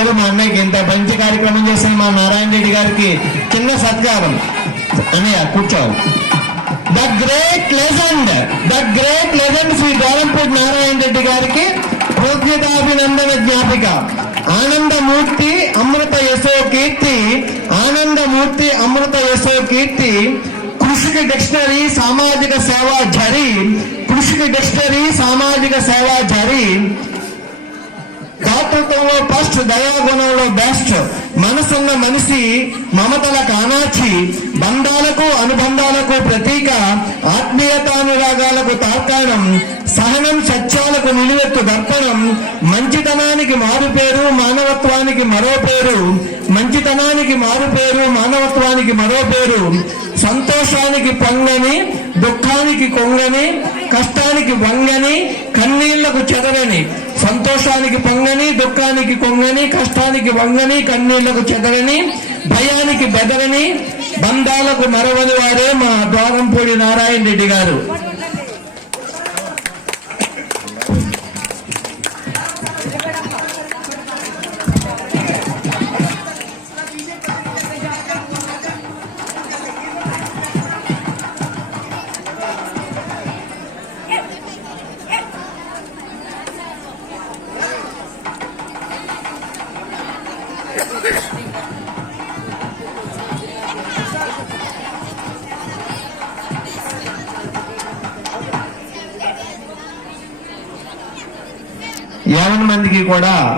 గారు మా అన్నయ్యకి ఇంత మంచి కార్యక్రమం చేసిన మా నారాయణ రెడ్డి గారికి చిన్న సత్కారం. అన్నయ్య కూర్చోవు. The great legend Shri Dorampudi Narayana Reddy గారికి కృతజ్ఞతాభినందన జ్ఞాపిక. ఆనందమూర్తి అమృత యశో కీర్తి, ఆనందమూర్తి అమృత యశో కీర్తి, కృషికి డిక్షనరీ సామాజిక సేవా ఝరి, కృషికి డిక్షనరీ సామాజిక సేవా ఝరి, దాతృత్వంలో ఫస్ట్, దయాగుణంలో బెస్ట్, మనసున్న మనిషి, మమతల కానాచి, బంధాలకు అనుబంధాలకు ప్రతీక, ఆత్మీయతానురాగాలకు తార్కాణం, సహనం సత్యాలకు నిలువెత్తు దర్పణం, మంచితనానికి మారుపేరు మానవత్వానికి మరో పేరు, మంచితనానికి మారుపేరు మానవత్వానికి మరో పేరు, సంతోషానికి పొంగని దుఃఖానికి కొంగని, కష్టానికి వంగని కన్నీళ్లకు చెదరని, సంతోషానికి పొంగని దుఃఖానికి కొంగని కష్టానికి వంగని కన్నీళ్లకు చెదరని, భయానికి బెదరని, బంధాలకు మరవని వారే మా దోరంపూడి నారాయణ రెడ్డి గారు. యావన్ మందికి కూడా